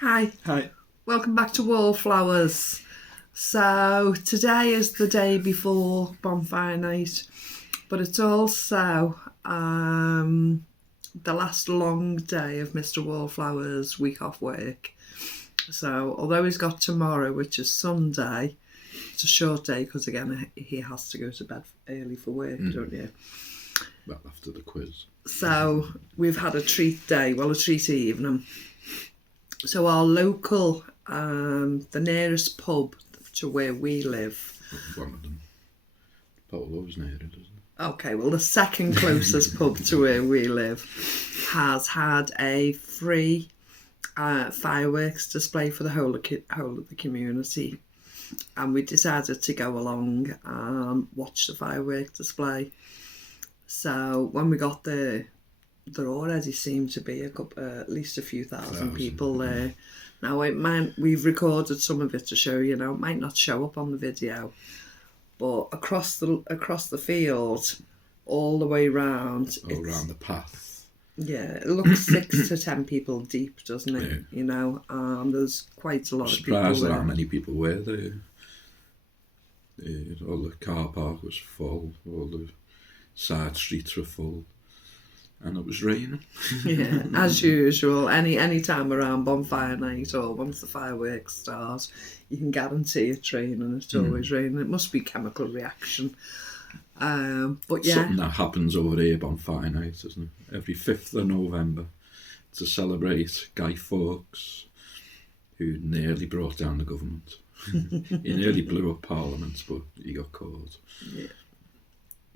Hi, Hi. welcome back to Wallflowers. So, today is the day before bonfire night, but it's also the last long day of Mr. Wallflower's week off work. So, although he's got tomorrow, which is Sunday, it's a short day because, again, he has to go to bed early for work, don't you? Well, after the quiz. So, we've had a treat day, a treat evening. So our local, the nearest pub to where we live. One of them. Polo's near it, isn't it? Okay, well, the second closest pub to where we live has had a free fireworks display for the whole of the community. And we decided to go along and watch the fireworks display. So when we got there already seemed to be at least a few thousand people there. Now, we've recorded some of it to show you. Now, it might not show up on the video, but across the field, all the way round, around the path. Yeah, it looks 6 to 10 people deep, doesn't it? Yeah. You know, there's quite a lot of people. Surprised at how many people were there. All the car park was full. All the side streets were full. And it was raining. Yeah, as usual. Any time around bonfire night or once the fireworks start, you can guarantee it's raining. It's always raining. It must be chemical reaction. But yeah, something that happens over here bonfire night, isn't it? Every 5th of November to celebrate Guy Fawkes, who nearly brought down the government. He nearly blew up Parliament, but he got caught. Yeah.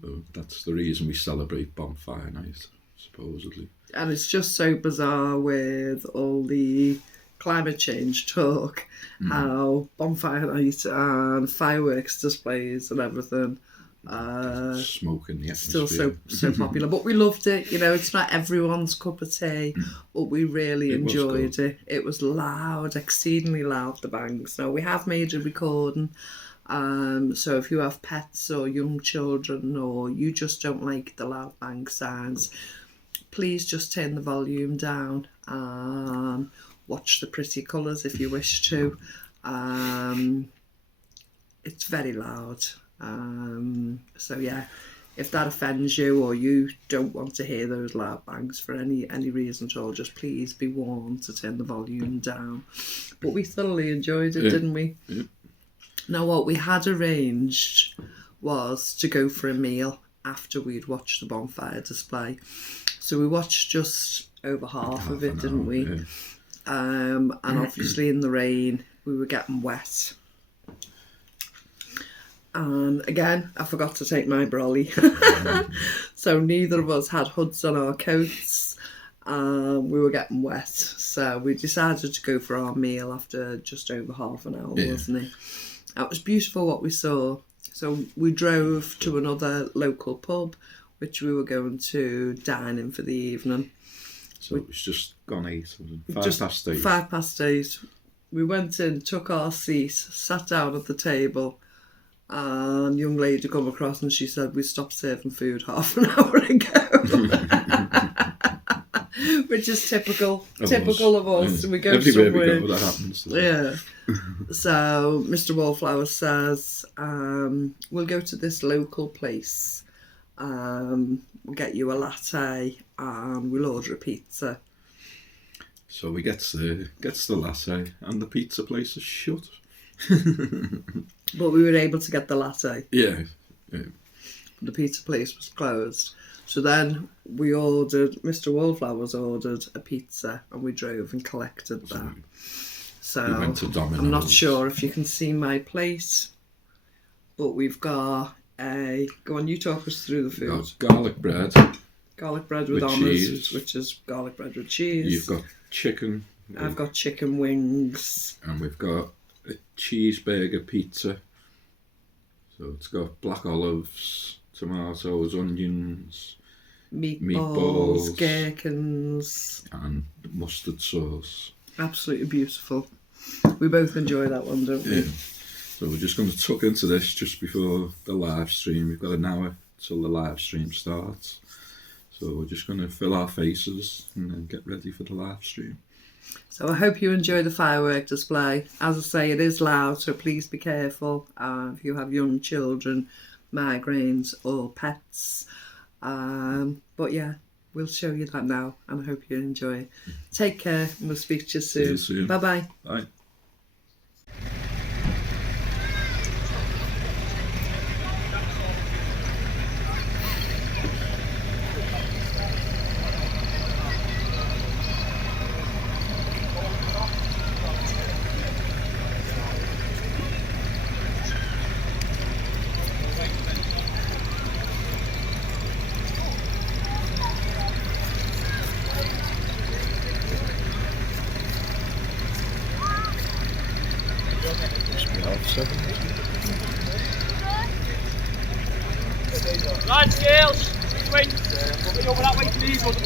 So that's the reason we celebrate bonfire night, supposedly. And it's just so bizarre with all the climate change talk, how bonfire night and fireworks displays and everything Smoke in the atmosphere. still so popular. But we loved it. You know, it's not everyone's cup of tea, but we really enjoyed it. It was loud, exceedingly loud, the bangs. Now, we have made a recording. So if you have pets or young children, or you just don't like the loud bang sounds, please just turn the volume down and watch the pretty colours if you wish to. It's very loud. So yeah, if that offends you or you don't want to hear those loud bangs for any reason at all, just please be warned to turn the volume down. But we thoroughly enjoyed it, didn't we? Yeah. Now, what we had arranged was to go for a meal after we'd watched the bonfire display. So we watched just over half of it, didn't we? Yeah. And obviously in the rain, we were getting wet. And again, I forgot to take my brolly. So neither of us had hoods on our coats. We were getting wet. So we decided to go for our meal after just over half an hour, wasn't it? It was beautiful what we saw. So we drove to another local pub, which we were going to dine in for the evening. So it was just gone 8, wasn't it? 8. 8. We went in, took our seat, sat down at the table, and a young lady come across and she said, we stopped serving food half an hour ago. Which is typical of us. Yeah. We go everywhere somewhere. we go, that happens. Yeah. So Mr. Wallflower says, we'll go to this local place. We'll get you a latte and we'll order a pizza. So we gets the latte and the pizza place is shut. But we were able to get the latte. Yeah. The pizza place was closed. So then Mr. Wallflowers ordered a pizza and we drove and collected that. So We went to Domino's. I'm not sure if you can see my plate, but we've got go on, you talk us through the food. Got garlic bread. Garlic bread with almonds, which is garlic bread with cheese. You've got chicken. I've got chicken wings. And we've got a cheeseburger pizza. So it's got black olives, tomatoes, onions, meatballs, gherkins, and mustard sauce. Absolutely beautiful. We both enjoy that one, don't we? Yeah. So we're just going to tuck into this just before the live stream. We've got an hour till the live stream starts. So we're just going to fill our faces and then get ready for the live stream. So I hope you enjoy the firework display. As I say, it is loud, so please be careful if you have young children, migraines or pets. But yeah, we'll show you that now, and I hope you enjoy it. Take care, and we'll speak to you soon. See you soon. Bye-bye. Bye. Lads, girls, wait. Go over that way, please. Go. Go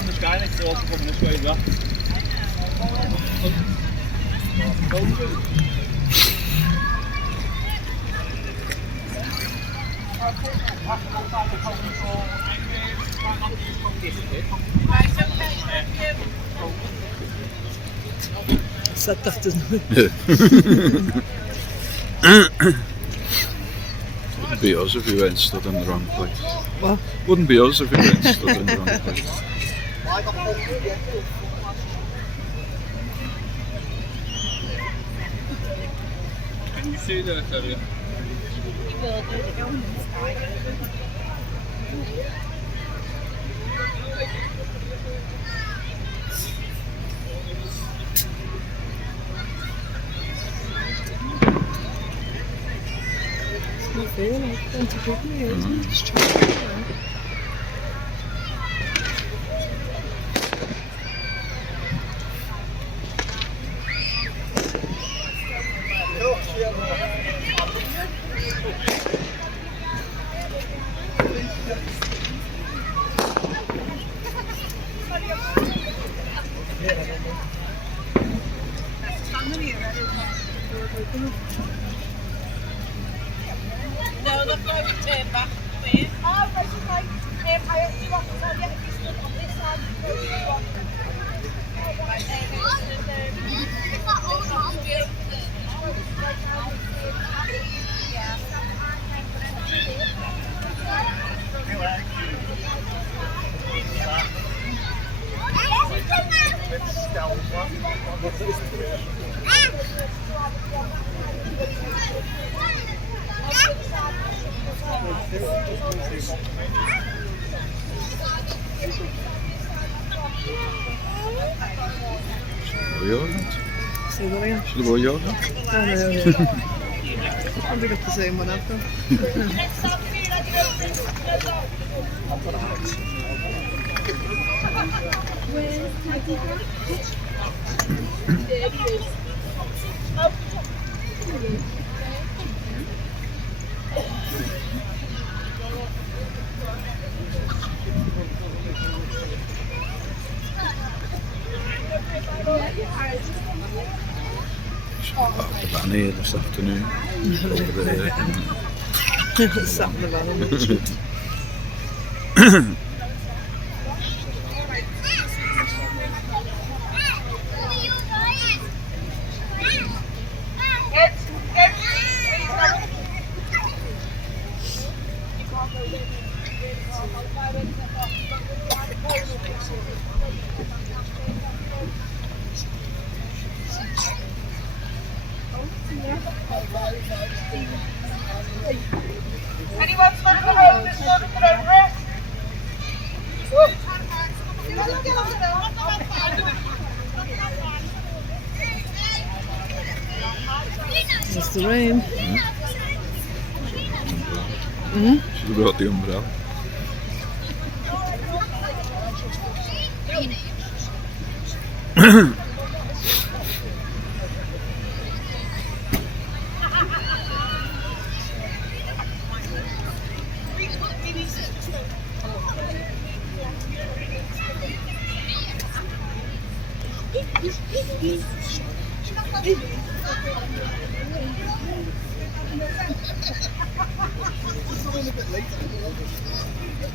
in the sky next door, coming this way as well. Said that, didn't it? Wouldn't be us if we weren't stood in the wrong place. What? Wouldn't be us if we weren't stood in the wrong place. Can you see that area? Not very like plenty of people here, isn't it? Just trying to get around. No, that's why we turn back. Oh, right, okay. I actually want to tell you if you stood on this side, you go to the one. Say that again. Should have worn yours. Oh, no, yeah. I've got the same one I've got. The van here this afternoon. Over there. Sat in the van and watched it. Anyone stood in the road and stood over it? It's the rain. Should have brought the umbrella. Get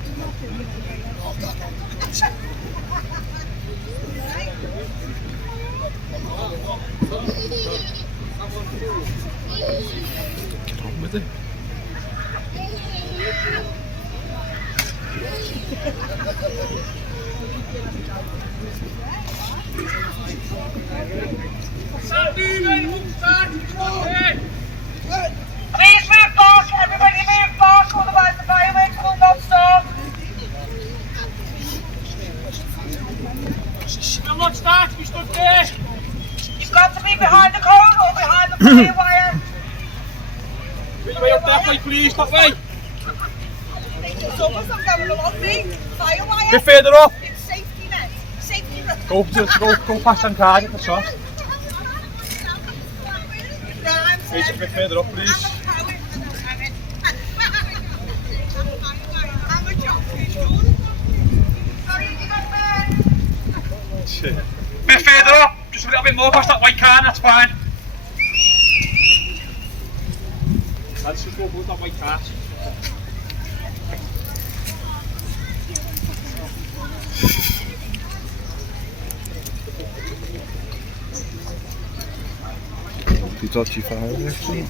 on with it. Please move fast, everybody move fast, otherwise the fireworks will not start. Will not start, we stood there. You've got to be behind the cone or behind the fire wire. Put your way up that way, please, that way. Someone's not going along me. Fire wire. Bit further up. It's safety net. Safety net. Go past and card at the top. Face a bit further up, please. Bit further up, just a little bit more past that white car, that's fine. Let's just go above that white car. You dodgy fire actually.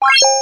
Bye.